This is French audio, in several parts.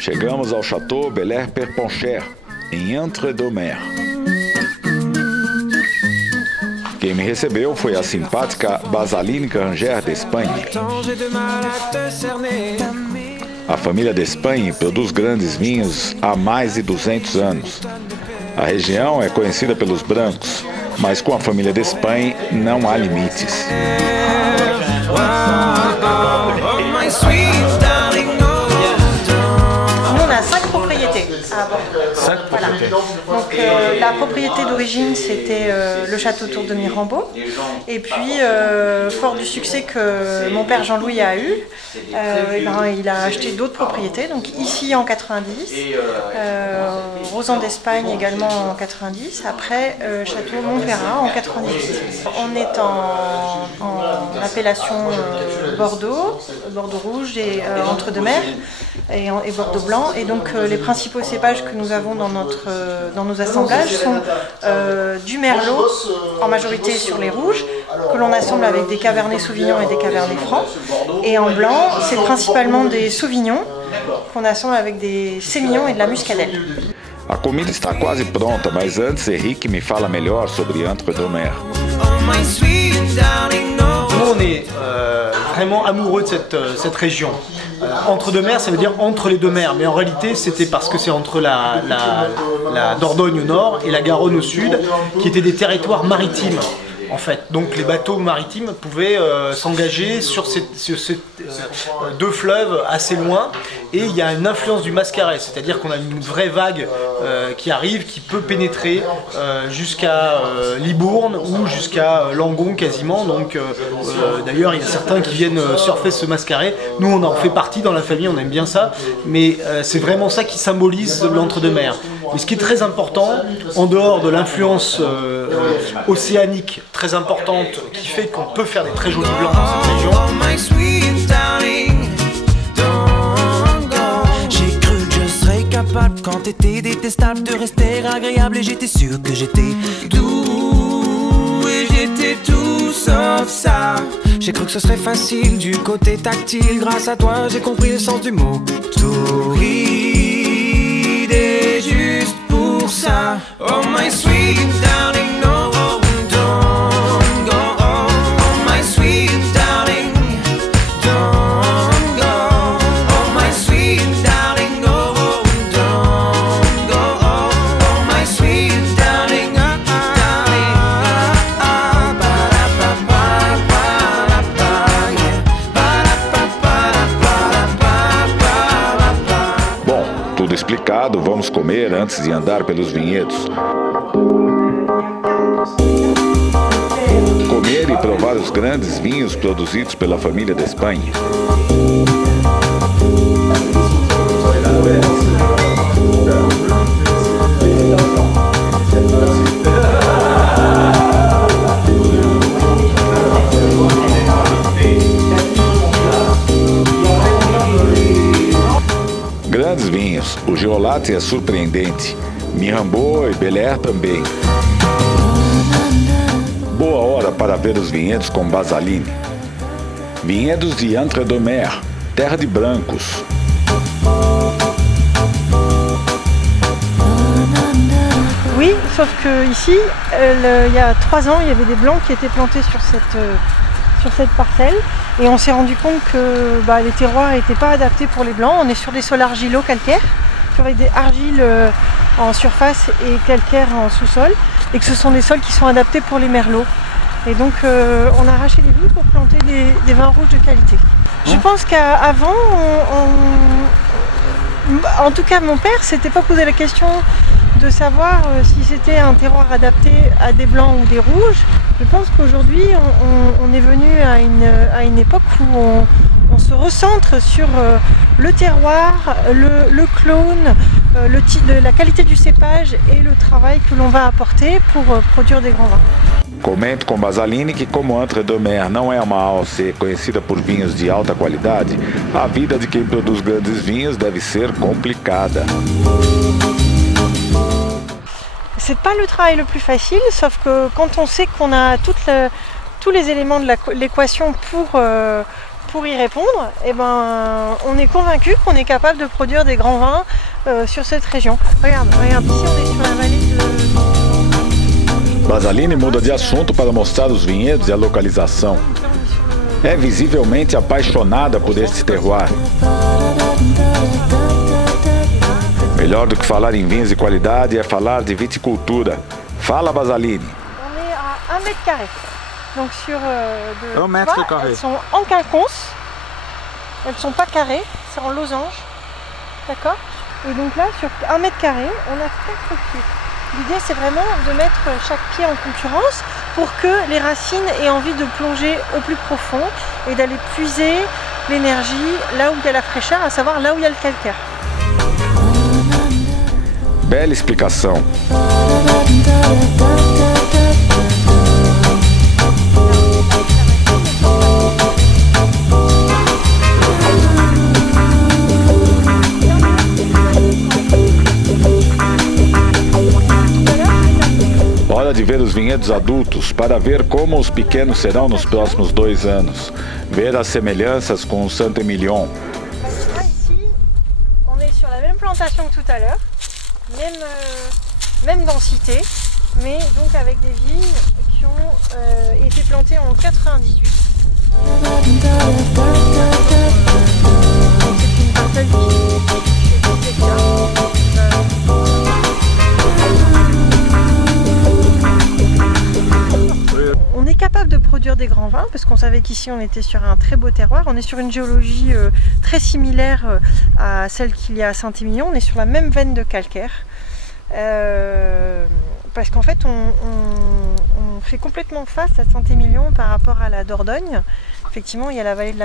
Chegamos ao Château Belair-Perponcher, em Entre-deux-Mers. Quem me recebeu foi a simpática Basaline Granger d'Espagne. A família d'Espagne produz grandes vinhos há mais de 200 anos. A região é conhecida pelos brancos, mas com a família d'Espagne não há limites. Voilà. Donc la propriété d'origine c'était le château Tour de Mirambeau et puis fort du succès que mon père Jean-Louis a eu, il a acheté d'autres propriétés, donc ici en 90, Rosan d'Espagne également en 90, après Château Montferrat en 98. On est en appellation Bordeaux, Bordeaux rouge et Entre-deux-Mers et Bordeaux blanc, et donc les principaux cépages que nous avons dans nos assemblages sont du merlot, en majorité sur les rouges, que l'on assemble avec des Cabernet Sauvignon et des Cabernet Franc. Et en blanc, c'est principalement des Sauvignons qu'on assemble avec des Sémignons et de la Muscadelle. A comida está quase pronta, mas antes Henrique me fala melhor sobre Entre-deux-Mers. Nous, on est vraiment amoureux de cette région. Entre-deux-mers, ça veut dire entre les deux mers, mais en réalité c'était parce que c'est entre la Dordogne au nord et la Garonne au sud, qui étaient des territoires maritimes. En fait, donc les bateaux maritimes pouvaient s'engager sur ces deux fleuves assez loin, et il y a une influence du Mascaret, c'est-à-dire qu'on a une vraie vague qui arrive, qui peut pénétrer jusqu'à Libourne ou jusqu'à Langon quasiment. Donc d'ailleurs il y a certains qui viennent surfer ce Mascaret. Nous on en fait partie dans la famille, on aime bien ça, mais c'est vraiment ça qui symbolise l'entre-deux-mers. Mais ce qui est très important, en dehors de l'influence océanique très importante qui fait qu'on peut faire des très jolis blancs dans cette région. J'ai cru que je serais capable, quand t'étais détestable, de rester agréable, et j'étais sûr que j'étais doux, et j'étais tout sauf ça. J'ai cru que ce serait facile du côté tactile, grâce à toi j'ai compris le sens du mot torride, et juste pour ça, oh my sweet darling, no, don't go, oh my sweet darling, don't go, oh my sweet darling, no, don't go, oh my sweet darling, darling, Bom, tudo explicado, vamos comer antes de andar pelos vinhedos. Comer e provar os grandes vinhos produzidos pela família d'Espagne. Grandes vinhos, o Geolate é surpreendente, Mirambeau e Belair também. Boa hora para ver os vinhedos com Basaline. Vinhedos de Entre-deux-Mers, terra de brancos. Oui, sauf que ici, il y a 3 ans, il y avait des blancs qui étaient plantés sur cette parcelle, et on s'est rendu compte que les terroirs n'étaient pas adaptés pour les blancs. On est sur des sols argilo-calcaires, avec des argiles en surface et calcaire en sous-sol, et que ce sont des sols qui sont adaptés pour les merlots. Et donc on a arraché les vignes pour planter des vins rouges de qualité. Je pense qu'avant, en tout cas mon père s'était pas posé la question de savoir si c'était un terroir adapté à des blancs ou des rouges. Je pense qu'aujourd'hui on est venu à une époque où on se recentre sur le terroir, le clone, la qualité du cépage et le travail que l'on va apporter pour produire des grands vins. Comento com Basaline que, como Entre-deux-Mers não é uma AOC conhecida por vinhos de alta qualidade, a vida de quem produz grandes vinhos deve ser complicada. C'est pas le travail le plus facile, sauf que quand on sait qu'on a tous les éléments de l'équation pour y répondre, eh ben, on est convaincu qu'on est capable de produire des grands vins sur cette région. Regarde, ici on est sur la vallée de... Basaline muda de assunto para mostrar os vinhedos e a localização. É visivelmente apaixonada por este terroir. Melhor do que falar em vinhos de qualidade é falar de viticultura. Fala, Basaline. On est à 1 mètre carré. Donc sur de, 1 mètre carré. Elles sont en quinconce. Elles ne sont pas carrées, c'est en losange. D'accord? Et donc là, sur 1 mètre carré, on a 4 pieds. L'idée, c'est vraiment de mettre chaque pied en concurrence pour que les racines aient envie de plonger au plus profond et d'aller puiser l'énergie là où il y a la fraîcheur, à savoir là où il y a le calcaire. Bela explicação. Hora de ver os vinhedos adultos para ver como os pequenos serão nos próximos 2 anos. Ver as semelhanças com o Saint-Émilion. Ici, on est sur la même plantation que tout à l'heure, même densité, mais donc avec des vignes qui ont été plantées en 98. C'est une parcelle qui est On est capable de produire des grands vins parce qu'on savait qu'ici on était sur un très beau terroir. On est sur une géologie très similaire à celle qu'il y a à Saint-Émilion. On est sur la même veine de calcaire. Parce qu'en fait on fait complètement face à Saint-Émilion par rapport à la Dordogne. Effectivement, il y a la vallée de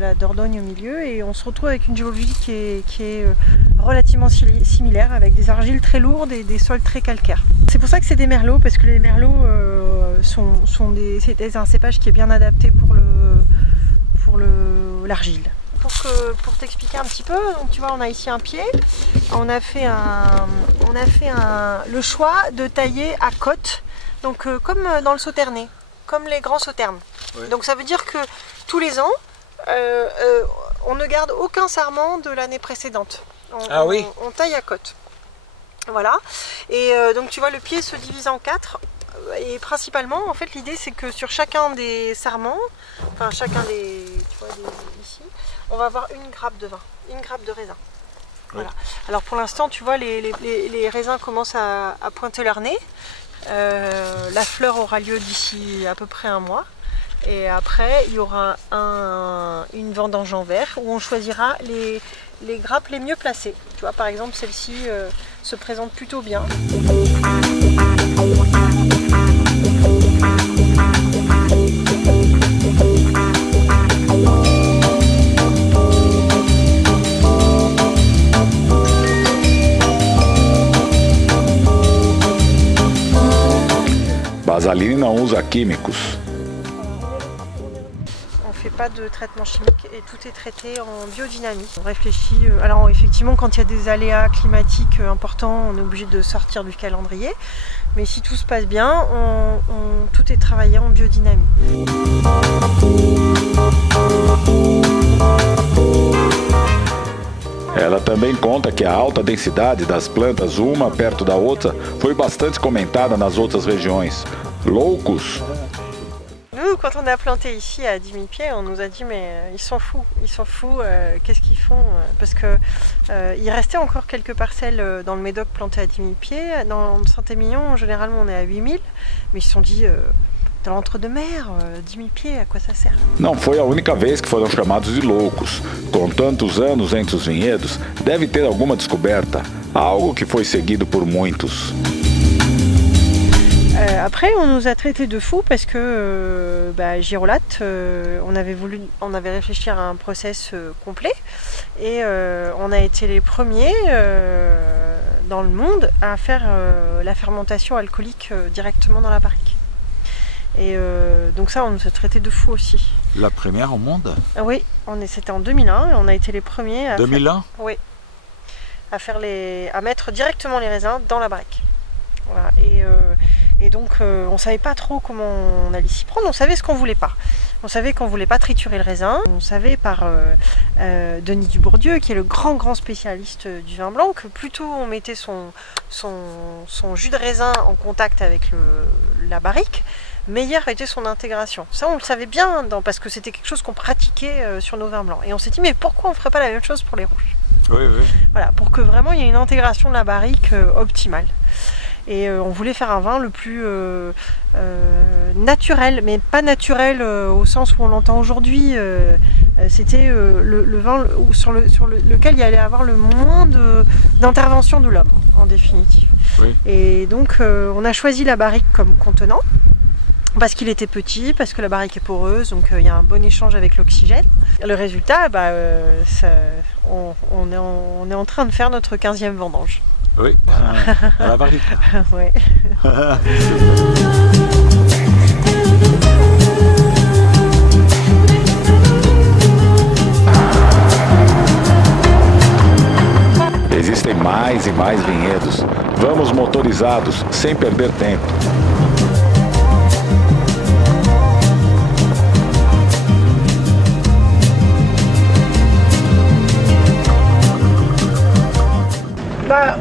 la Dordogne au milieu et on se retrouve avec une géologie qui est relativement similaire, avec des argiles très lourdes et des sols très calcaires. C'est pour ça que c'est des merlots, parce que les merlots c'est un cépage qui est bien adapté pour l'argile. Pour t'expliquer un petit peu, donc tu vois, on a ici un pied, on a fait le choix de tailler à côte, donc comme dans le sauternais, comme les grands sauternes. Oui. Donc ça veut dire que tous les ans, on ne garde aucun sarment de l'année précédente. On taille à côte. Voilà. Et donc tu vois, le pied se divise en 4. Et principalement, en fait, l'idée c'est que sur chacun des sarments, enfin chacun des, tu vois, ici, on va avoir une grappe de vin, une grappe de raisin. Oui. Voilà. Alors pour l'instant, tu vois, les raisins commencent à pointer leur nez. La fleur aura lieu d'ici à peu près 1 mois. Et après, il y aura une vendange en verre où on choisira les grappes les mieux placées. Tu vois, par exemple, celle-ci se présente plutôt bien. Basaline não usa químicos. Pas de traitement chimique et tout est traité en biodynamie. On réfléchit, alors effectivement quand il y a des aléas climatiques importants, on est obligé de sortir du calendrier, mais si tout se passe bien, tout est travaillé en biodynamie. Ela também conta que a alta densidade das plantas uma perto da outra foi bastante comentada nas outras regiões. Loucos! Nous, quand on a planté ici à 10 000 pieds, on nous a dit mais ils sont fous, qu'est-ce qu'ils font? Parce que il restait encore quelques parcelles dans le Médoc plantées à 10 000 pieds. Dans Saint-Émilion, généralement on est à 8 000, mais ils se sont dit dans l'entre-deux-mer, 10 000 pieds, à quoi ça sert? Não foi a única vez que foram chamados de loucos. Com tantos anos entre os vinhedos, deve ter alguma descoberta, algo que foi seguido por muitos. Après, on nous a traités de fous parce que Girolat, on avait réfléchi à un process complet et on a été les premiers dans le monde à faire la fermentation alcoolique directement dans la barrique. Et donc ça, on nous a traités de fous aussi. La première au monde? Oui, c'était en 2001 et on a été les premiers à 2001? Oui, à mettre directement les raisins dans la barrique. Voilà. Et donc on savait pas trop comment on allait s'y prendre, on savait ce qu'on voulait pas. On savait qu'on ne voulait pas triturer le raisin. On savait par Denis Dubourdieu, qui est le grand spécialiste du vin blanc, que plus tôt on mettait son jus de raisin en contact avec la barrique, meilleure était son intégration. Ça, on le savait bien parce que c'était quelque chose qu'on pratiquait sur nos vins blancs. Et on s'est dit, mais pourquoi on ne ferait pas la même chose pour les rouges? Oui, oui. Voilà, pour que vraiment il y ait une intégration de la barrique optimale. Et on voulait faire un vin le plus naturel, mais pas naturel au sens où on l'entend aujourd'hui. C'était le vin sur lequel il y allait avoir le moins d'intervention de l'homme, en définitive. Oui. Et donc on a choisi la barrique comme contenant, parce qu'il était petit, parce que la barrique est poreuse, donc il y a un bon échange avec l'oxygène. Le résultat, on est en train de faire notre 15e vendange. Oui, à la barrique. Ouais. Existem mais e mais vinhedos. Vamos motorizados, sem perder tempo.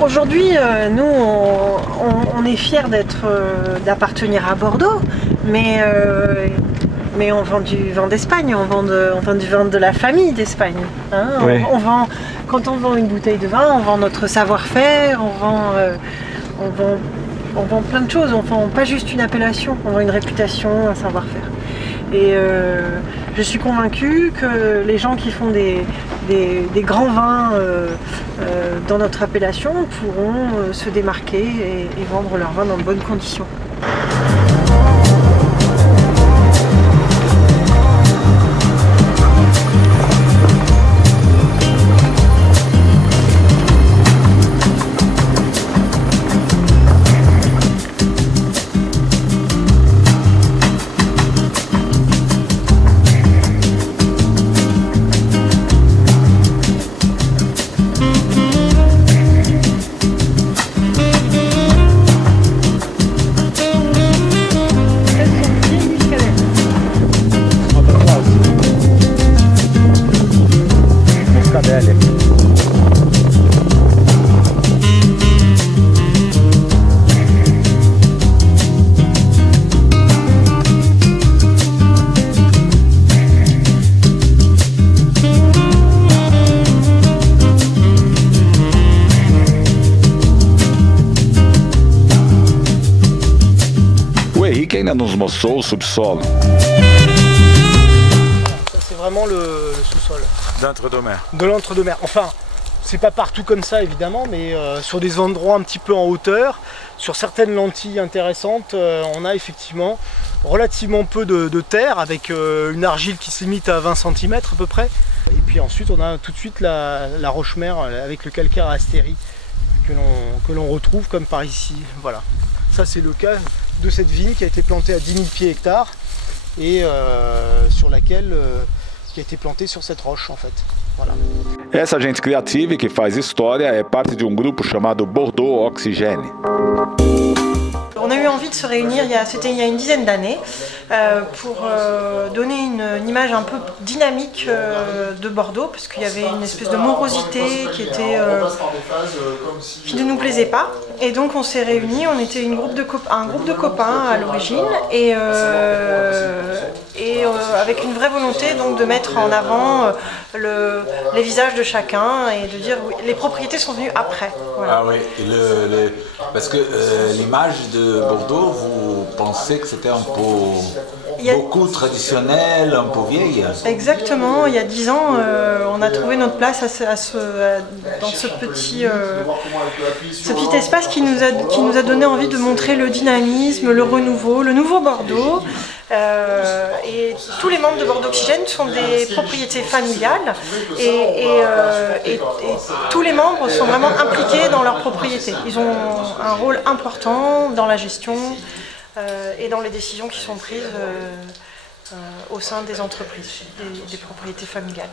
Aujourd'hui, nous, on est fiers d'appartenir à Bordeaux, mais on vend du vin d'Espagne, on vend du vin de la famille d'Espagne. Hein, oui. Quand on vend une bouteille de vin, on vend notre savoir-faire, on vend plein de choses, on vend pas juste une appellation, on vend une réputation, un savoir-faire. Et je suis convaincue que les gens qui font des grands vins dans notre appellation pourront se démarquer et vendre leurs vins dans de bonnes conditions. Ainda nos mostrou o subsolo. Ça c'est vraiment le sous-sol. D'entre-deux-mers. De l'entre-deux-mers. Enfin, c'est pas partout comme ça évidemment, mais sur des endroits un petit peu en hauteur, sur certaines lentilles intéressantes, on a effectivement relativement peu de terre avec une argile qui se limite à 20 cm à peu près. Et puis ensuite on a tout de suite la roche-mère avec le calcaire astérie que l'on retrouve comme par ici. Voilà. Ça c'est le cas de cette vigne qui a été plantée à 10 000 pieds hectares et sur laquelle qui a été plantée sur cette roche en fait. Voilà. Essa gente criativa e que faz história é parte de grupo chamado Bordeaux Oxygène. On a eu envie de se réunir, c'était il y a une dizaine d'années, pour donner une image un peu dynamique de Bordeaux, parce qu'il y avait une espèce de morosité qui ne nous plaisait pas. Et donc on s'est réunis, on était un groupe de copains à l'origine, et avec une vraie volonté donc, de mettre en avant les visages de chacun et de dire oui, les propriétés sont venues après. Voilà. Ah oui, parce que l'image de Bordeaux, vous pensez que c'était un peu beaucoup traditionnel, un peu vieille? Exactement, il y a 10 ans, on a trouvé notre place dans ce petit espace qui nous a donné envie de montrer le dynamisme, le renouveau, le nouveau Bordeaux. Et tous les membres de Bordeaux Oxygène sont des propriétés familiales et tous les membres sont vraiment impliqués dans leurs propriétés. Ils ont un rôle important dans la gestion et dans les décisions qui sont prises au sein des entreprises, des propriétés familiales.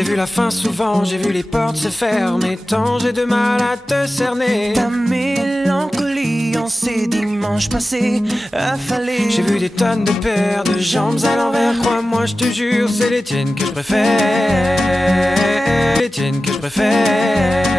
J'ai vu la fin souvent, j'ai vu les portes se fermer. Tant j'ai de mal à te cerner. Ta mélancolie en ces dimanches passés affalés. J'ai vu des tonnes de paires de jambes à l'envers. Crois-moi, je te jure, c'est les tiennes que je préfère. Les tiennes que je préfère.